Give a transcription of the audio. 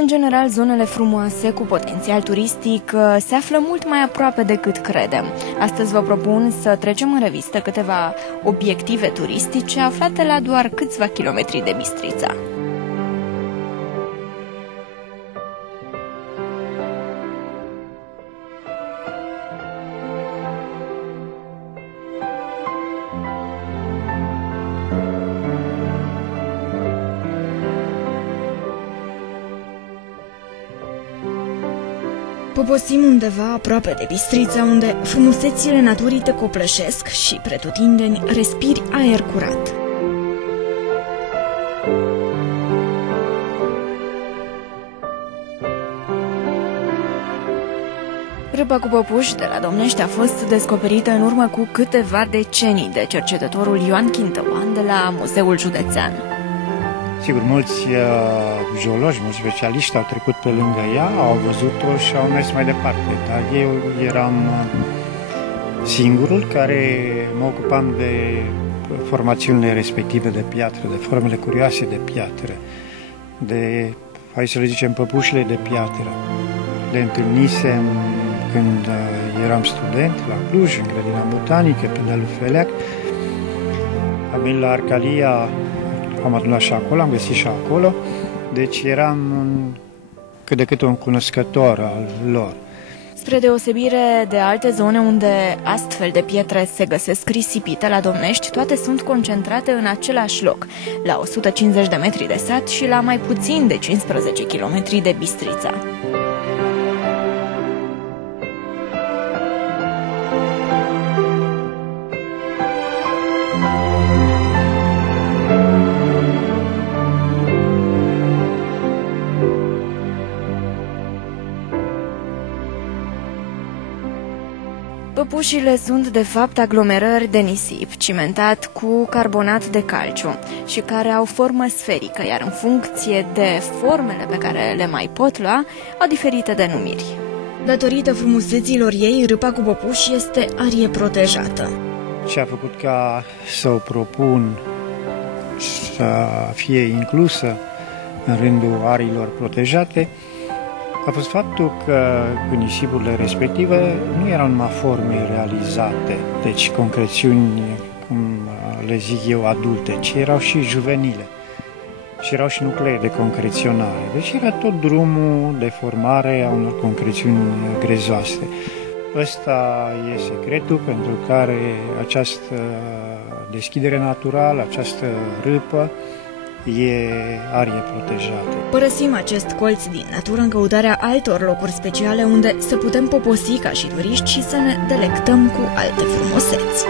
În general, zonele frumoase cu potențial turistic se află mult mai aproape decât credem. Astăzi vă propun să trecem în revistă câteva obiective turistice aflate la doar câțiva kilometri de Bistrița. Poposim undeva aproape de Bistrița, unde frumusețile naturii te copleșesc și pretutindeni respiri aer curat. Râpa cu păpuși de la Domnești a fost descoperită în urmă cu câteva decenii de cercetătorul Ioan Chintăoan de la Muzeul Județean. Sigur, mulți geologi, mulți specialiști au trecut pe lângă ea, au văzut-o și au mers mai departe, dar eu eram singurul care mă ocupam de formațiunile respective de piatră, de formele curioase de piatră, de, hai să le zicem, păpușile de piatră. Le întâlnisem când eram student la Cluj, în grădina botanică, pe dealul Feleac. Am venit la Arcalia, am adunat și acolo, am găsit și acolo, deci eram cât de cât un cunoscător al lor. Spre deosebire de alte zone unde astfel de pietre se găsesc risipite, la Domnești toate sunt concentrate în același loc, la 150 de metri de sat și la mai puțin de 15 km de Bistrița. Păpușile sunt de fapt aglomerări de nisip cimentat cu carbonat de calciu și care au formă sferică, iar în funcție de formele pe care le mai pot lua, au diferite denumiri. Datorită frumuseților ei, râpa cu păpuși este arie protejată. Ce a făcut ca să o propun să fie inclusă în rândul ariilor protejate a fost faptul că cu nisipurile respective nu erau numai forme realizate, deci concrețiuni, cum le zic eu, adulte, ci erau și juvenile și erau și nuclee de concreționare. Deci era tot drumul de formare a unor concrețiuni grezoase. Ăsta e secretul pentru care această deschidere naturală, această râpă, e arie protejată. Părăsim acest colț din natură în căutarea altor locuri speciale unde să putem poposi ca și turiști și să ne delectăm cu alte frumuseți.